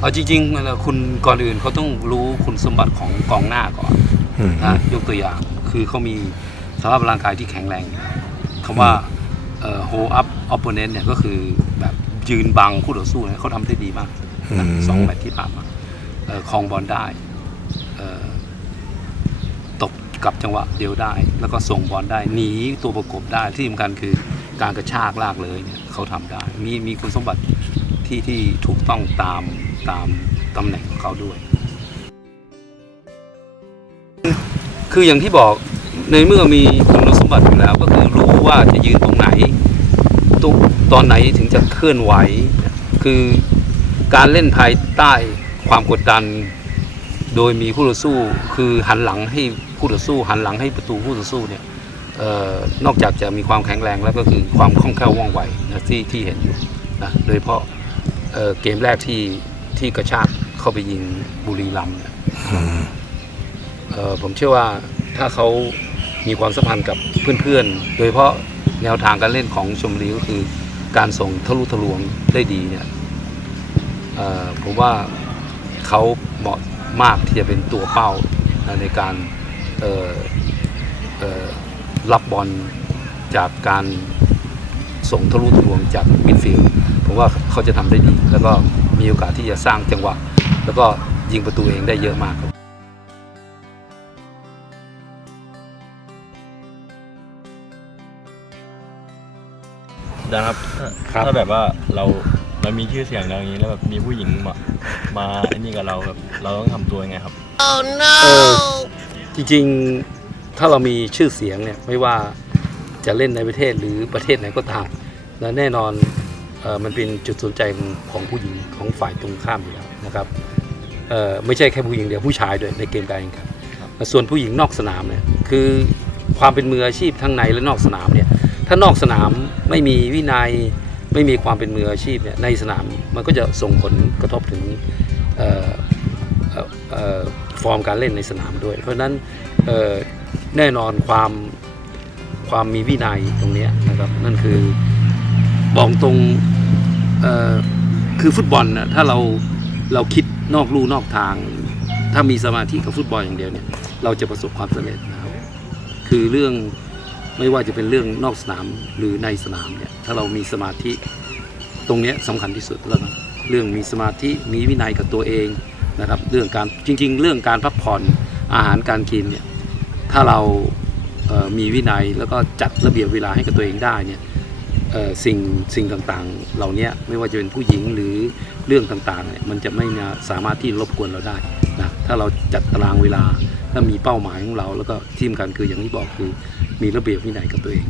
เอาจริงๆเอ่อคุณก่อนอื่นเขาต้องรู้คุณสมบัติของกองหน้าก่อนอืมนะยกตัวอย่างคือเขามีสภาพร่างกายที่แข็งแรงคำว่าเอ่อ hold up opponent เนี่ยก็คือแบบยืนบังคู่ต่อสู้เนี่ยเขาทำได้ดีมากนะสองแมตช์ที่ผ่านมาเอ่อครองบอลได้เอ่อตบกลับจังหวะเดียวได้ แล้วก็ส่งบอลได้หนีตัวประกบได้ที่สำคัญคือการกระชากลากเลยเนี่ยเขาทำได้ มีมีคุณสมบัติที่ที่ถูกต้องตาม ตามตำแหน่งของเขาด้วย คืออย่างที่บอกในเมื่อมีคุณสมบัติอยู่แล้ว ก็คือรู้ว่าจะยืนตรงไหนตรงตอนไหนถึงจะเคลื่อนไหว คือการเล่นภายใต้ความกดดัน โดยมีคู่ต่อสู้ คือหันหลังให้คู่ต่อสู้ หันหลังให้ประตูคู่ต่อสู้เนี่ยออนอกจากจะมีความแข็งแรงแล้วก็คือความคล่องแคล่วว่องไวนะที่ที่เห็นอยู่นะโดยเฉพาะเเกมแรกที่ ที่กระชากเข้าไปยิงบุรีรัมย์เนี่ยเอ่อผมเชื่อว่าถ้าเขามีความสัมพันธ์กับเพื่อนๆ โดยเฉพาะแนวทางการเล่นของชมบุรีก็คือการส่งทะลุทะลวงได้ดีเนี่ยเอ่อผมว่าเขาเหมาะมากที่จะเป็นตัวเป้านะในการเอ่อเอ่อรับบอลจากการ ส่งทะลุทะลวงจากมิดฟิลด์ผมว่าเขาจะทำได้ดี แล้วก็มีโอกาสที่จะสร้างจังหวะ แล้วก็ยิงประตูเองได้เยอะมากครับนะครับถ้าครับถ้าแบบว่าเราเรามีชื่อเสียงอย่างนี้แล้วแบบมีผู้หญิงมามาไอ้นี่กับเราแบบเราต้องทำตัวยังไงครับเออจริงๆถ้าเรามีชื่อเสียงเนี่ยไม่ว่า จะเล่นในประเทศหรือประเทศไหนก็ตามและแน่นอนเออมันเป็นจุดสนใจของของผู้หญิงของฝ่ายตรงข้ามอยู่แล้วนะครับเออไม่ใช่แค่ผู้หญิงเดียวผู้ชายด้วยในเกมการแข่งขันส่วนผู้หญิงนอกสนามเนี่ยคือความเป็นมืออาชีพทั้งในและนอกสนามเนี่ยถ้านอกสนามไม่มีวินัยไม่มีความเป็นมืออาชีพเนี่ยในสนามมันก็จะส่งผลกระทบถึงเอ่อเอ่อเอ่อฟอร์มการเล่นในสนามด้วย เพราะฉะนั้นเอ่อแน่นอนความ ความมีวินัยตรงนี้นะครับนั่นคือบอกตรงคือฟุตบอลนะถ้าเราเราคิดนอกลู่นอกทาง ถ้ามีสมาธิกับฟุตบอลอย่างเดียวเนี่ยเราจะประสบความสำเร็จนะครับคือเรื่องไม่ว่าจะเป็นเรื่องนอกสนามหรือในสนามเนี่ยถ้าเรามีสมาธิตรงเนี้ยสำคัญที่สุดแล้วนะเรื่องมีสมาธิมีวินัยกับตัวเองนะครับ เรื่องการจริง ๆ เรื่องการพักผ่อนอาหารการกินเนี่ยถ้าเรา มีวินัยแล้วก็จัดระเบียบเวลาให้กับตัวเองได้เนี่ยสิ่งสิ่งต่างๆ เหล่านี้ไม่ว่าจะเป็นผู้หญิงหรือเรื่องต่างๆเนี่ยมันจะไม่สามารถที่รบกวนเราได้นะถ้าเราจัดตารางเวลาถ้ามีเป้าหมายของเรา แล้วก็ที่สำคัญคืออย่างที่บอกคือมีระเบียบวินัยกับตัวเอง